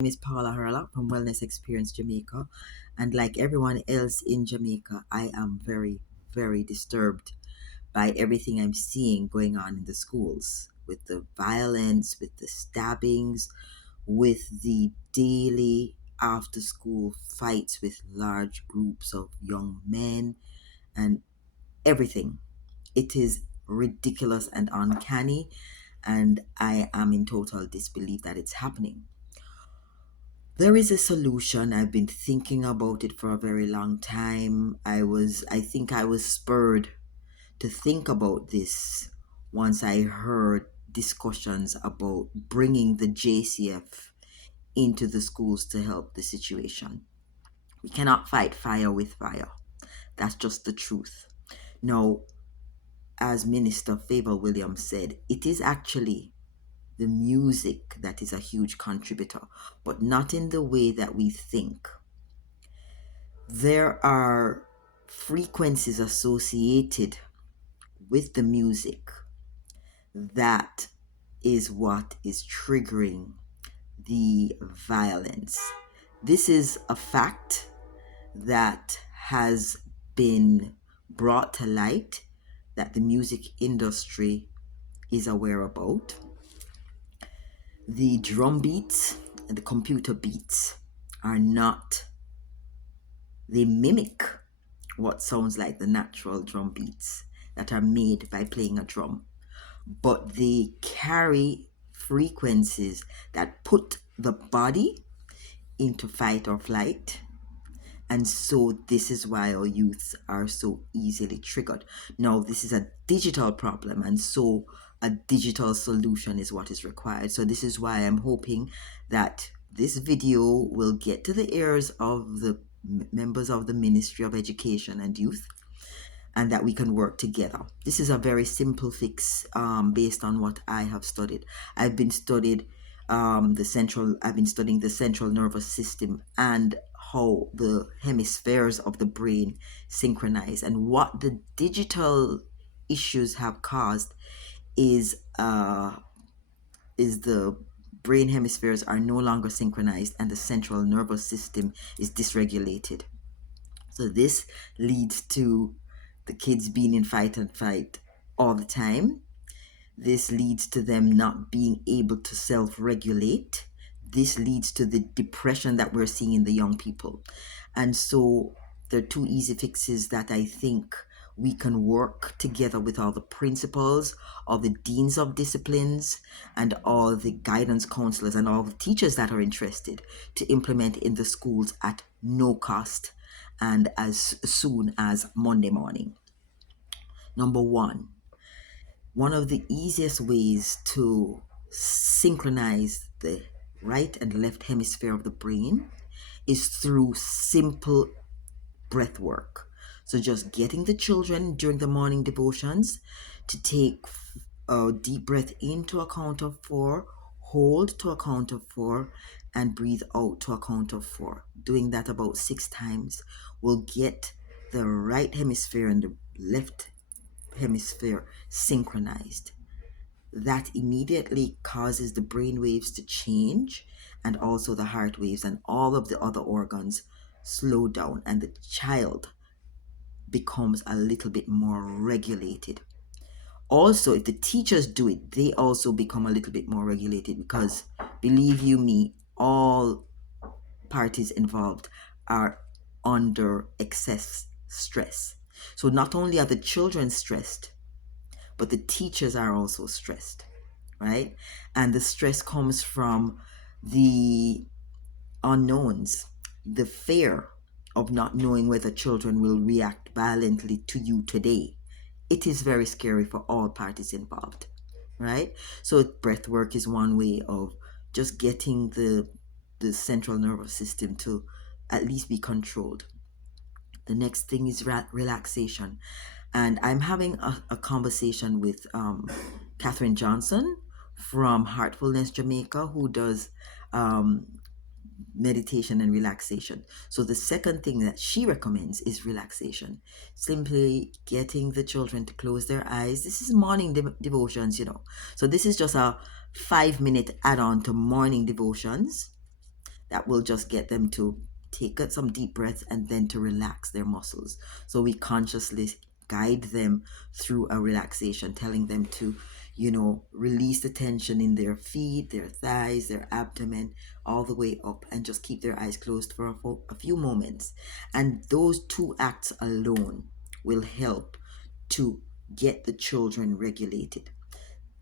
name is Paula Hurlock from Wellness Experience Jamaica, and like everyone else in Jamaica, I am very, very disturbed by everything I'm seeing going on in the schools with the violence, with the stabbings, with the daily after school fights with large groups of young men, and everything. It is ridiculous and uncanny, and I am in total disbelief that it's happening. There is a solution. I've been thinking about it for a very long time. I think I was spurred to think about this once I heard discussions about bringing the JCF into the schools to help the situation. We cannot fight fire with fire. That's just the truth. Now, as Minister Favor Williams said, it is actually the music that is a huge contributor, but not in the way that we think. There are frequencies associated with the music that is what is triggering the violence. This is a fact that has been brought to light that the music industry is aware about. The drum beats and the computer beats are not, they mimic what sounds like the natural drum beats that are made by playing a drum, but they carry frequencies that put the body into fight or flight. And so this is why our youths are so easily triggered. Now, this is a digital problem, and so a digital solution is what is required. So this is why I'm hoping that this video will get to the ears of the members of the Ministry of Education and Youth, and that we can work together. This is a very simple fix based on what I have studied. I've been studying the central nervous system and how the hemispheres of the brain synchronize, and what the digital issues have caused is the brain hemispheres are no longer synchronized and the central nervous system is dysregulated. So this leads to the kids being in fight and flight all the time. This leads to them not being able to self-regulate. This leads to the depression that we're seeing in the young people. And so there are two easy fixes that I think we can work together with all the principals, all the deans of disciplines, and all the guidance counselors and all the teachers that are interested to implement in the schools at no cost and as soon as Monday morning. Number one of the easiest ways to synchronize the right and left hemisphere of the brain is through simple breath work. So just getting the children during the morning devotions to take a deep breath in to a count of 4, hold to a count of 4, and breathe out to a count of 4. Doing that about 6 times will get the right hemisphere and the left hemisphere synchronized. That immediately causes the brain waves to change, and also the heart waves and all of the other organs slow down, and the child becomes a little bit more regulated. Also, if the teachers do it, they also become a little bit more regulated, because believe you me, all parties involved are under excess stress. So not only are the children stressed, but the teachers are also stressed, right? And the stress comes from the unknowns, the fear of not knowing whether children will react violently to you today. It is very scary for all parties involved, right? So breath work is one way of just getting the central nervous system to at least be controlled. The next thing is relaxation. And I'm having a conversation with Catherine Johnson from Heartfulness Jamaica, who does meditation and relaxation. So the second thing that she recommends is relaxation. Simply getting the children to close their eyes. This is morning devotions, So this is just a 5-minute add-on to morning devotions. that will just get them to take some deep breaths and then to relax their muscles. So we consciously guide them through a relaxation, telling them to, release the tension in their feet, their thighs, their abdomen, all the way up, and just keep their eyes closed for a few moments. And those two acts alone will help to get the children regulated.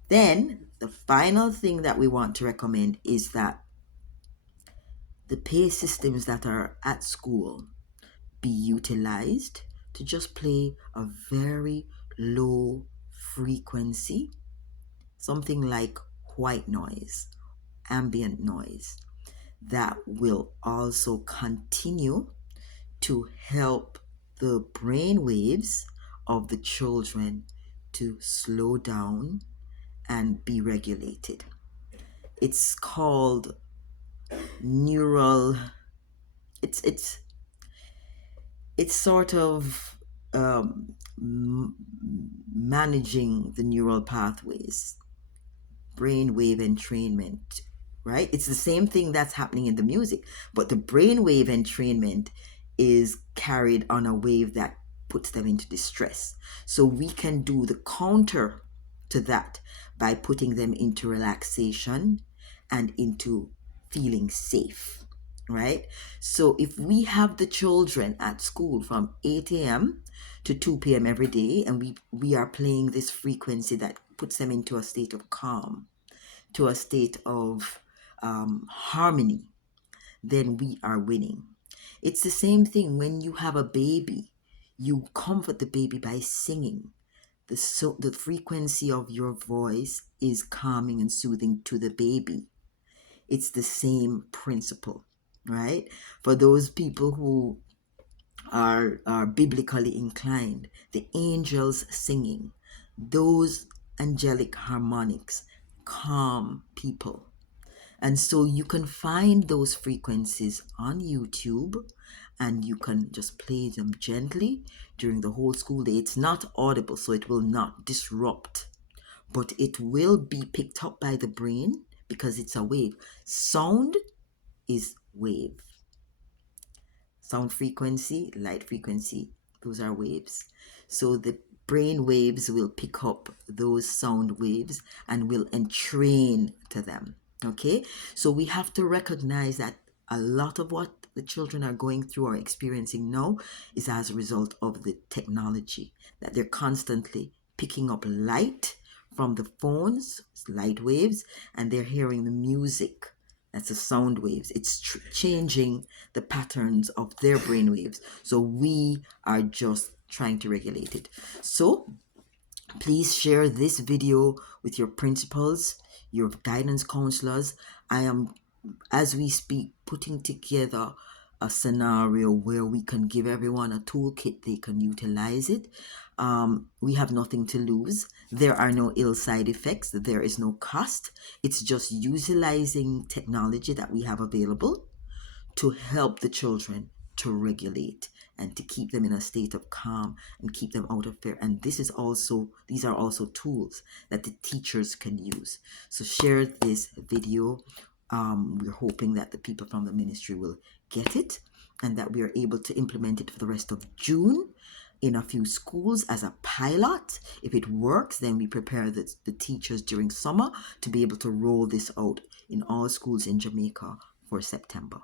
Then the final thing that we want to recommend is that the pay systems that are at school be utilized to just play a very low frequency, something like white noise, ambient noise, that will also continue to help the brain waves of the children to slow down and be regulated. It's called neural, it's sort of managing the neural pathways, brainwave entrainment, right? It's the same thing that's happening in the music, but the brainwave entrainment is carried on a wave that puts them into distress. So we can do the counter to that by putting them into relaxation and into feeling safe, right? So if we have the children at school from 8 a.m. to 2 p.m. every day, and we are playing this frequency that puts them into a state of calm, to a state of harmony, then we are winning. It's the same thing when you have a baby. You comfort the baby by singing. The frequency of your voice is calming and soothing to the baby. It's the same principle, right? For those people who are biblically inclined, the angels singing, those angelic harmonics calm people. And so you can find those frequencies on YouTube, and you can just play them gently during the whole school day. It's not audible, so it will not disrupt, but it will be picked up by the brain because it's a wave. Sound is wave. Sound frequency, light frequency, those are waves. So the brain waves will pick up those sound waves and will entrain to them. Okay, so we have to recognize that a lot of what the children are going through or experiencing now is as a result of the technology, that they're constantly picking up light from the phones, light waves, and they're hearing the music. That's the sound waves. It's changing the patterns of their brain waves. So we are just trying to regulate it. So please share this video with your principals, your guidance counselors. I am, as we speak, putting together a scenario where we can give everyone a toolkit, they can utilize it. We have nothing to lose. There are no ill side effects. There is no cost. It's just utilizing technology that we have available to help the children to regulate and to keep them in a state of calm and keep them out of fear. And these are also tools that the teachers can use. So share this video. We're hoping that the people from the ministry will get it and that we are able to implement it for the rest of June in a few schools as a pilot. If it works, then we prepare the teachers during summer to be able to roll this out in all schools in Jamaica for September.